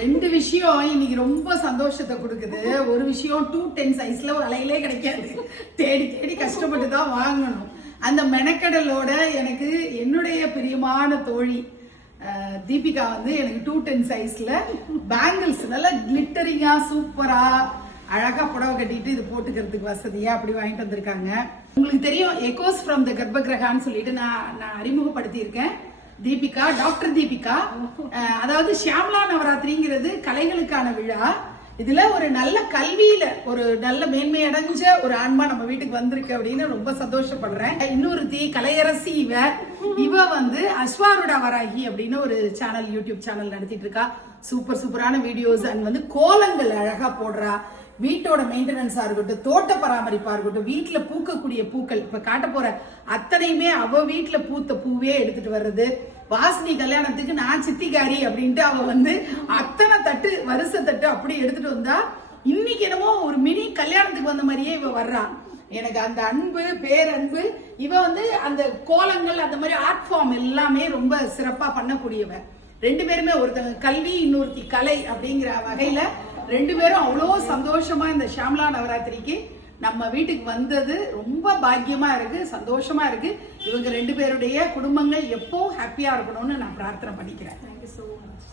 ரெண்டு விஷயம் இன்னைக்கு ரொம்ப சந்தோஷத்தை கொடுக்குது. ஒரு விஷயம் 210 சைஸ்ல அலையிலே கிடைக்காது, தேடி தேடி கஷ்டப்பட்டு தான் வாங்கணும். அந்த மெனக்கடலோட எனக்கு என்னுடைய பிரியமான தோழி தீபிகா வந்து எனக்கு 210 சைஸ்ல பேங்கிள்ஸ் நல்லா கிளிட்டரிங்கா சூப்பரா அழகா புடவை கட்டிட்டு இது போட்டுக்கிறதுக்கு வசதியா அப்படி வாங்கிட்டு வந்திருக்காங்க. உங்களுக்கு தெரியும் எக்கோஸ் ஃப்ரம் த கர்ப்பகிரகான்னு சொல்லிட்டு நான் அறிமுகப்படுத்தி இருக்கேன். தீபிகா, டாக்டர் தீபிகா. அதாவது ஷியாம்லா நவராத்திரிங்கிறது கலைகளுக்கான விழா. இதுல ஒரு நல்ல கல்வியில ஒரு நல்ல மேன்மை அடைஞ்ச ஒரு ஆன்மா நம்ம வீட்டுக்கு வந்திருக்கு அப்படின்னு ரொம்ப சந்தோஷப்படுறேன். இன்னொரு கலையரசி இவ வந்து அஸ்வாருடா வராகி அப்படின்னு ஒரு சேனல், யூடியூப் சேனல் நடத்திட்டு இருக்கா. சூப்பரான வீடியோஸ் அண்ட் வந்து கோலங்கள் அழகா போடுறா. வீட்டோட மெயின்டெனன்ஸா இருக்கட்டும், தோட்ட பராமரிப்பா இருக்கட்டும், வீட்டுல பூக்கக்கூடிய பூக்கள் இப்ப காட்ட போற அத்தனையுமே அவ வீட்டுல பூத்த பூவே எடுத்துட்டு வர்றது. வாசினி கல்யாணத்துக்கு நான் சித்திகாரி அப்படின்ட்டு அவ வந்து அத்தனை தட்டு வரிசை தட்டு அப்படி எடுத்துட்டு வந்தா. இன்னைக்கு என்னமோ ஒரு மினி கல்யாணத்துக்கு வந்த மாதிரியே இவ வர்றா. எனக்கு அந்த அன்பு, பேரன்பு. இவ வந்து அந்த கோலங்கள் அந்த மாதிரி ஆர்ட் ஃபார்ம் எல்லாமே ரொம்ப சிறப்பா பண்ணக்கூடியவ. ரெண்டு பேருமே ஒருத்தங்க கல்வி, இன்னொருத்தி கலை அப்படிங்கிற வகையில ரெண்டு பேரும் அவ்வளோ சந்தோஷமா இந்த ஷியாம்லா நவராத்திரிக்கு நம்ம வீட்டுக்கு வந்தது ரொம்ப பாக்கியமா இருக்கு, சந்தோஷமா இருக்கு. இவங்க ரெண்டு பேருடைய குடும்பங்கள் எப்போ ஹாப்பியா இருக்கணும்னு நான் பிரார்த்தனை பண்ணிக்கிறேன். Thank you so much.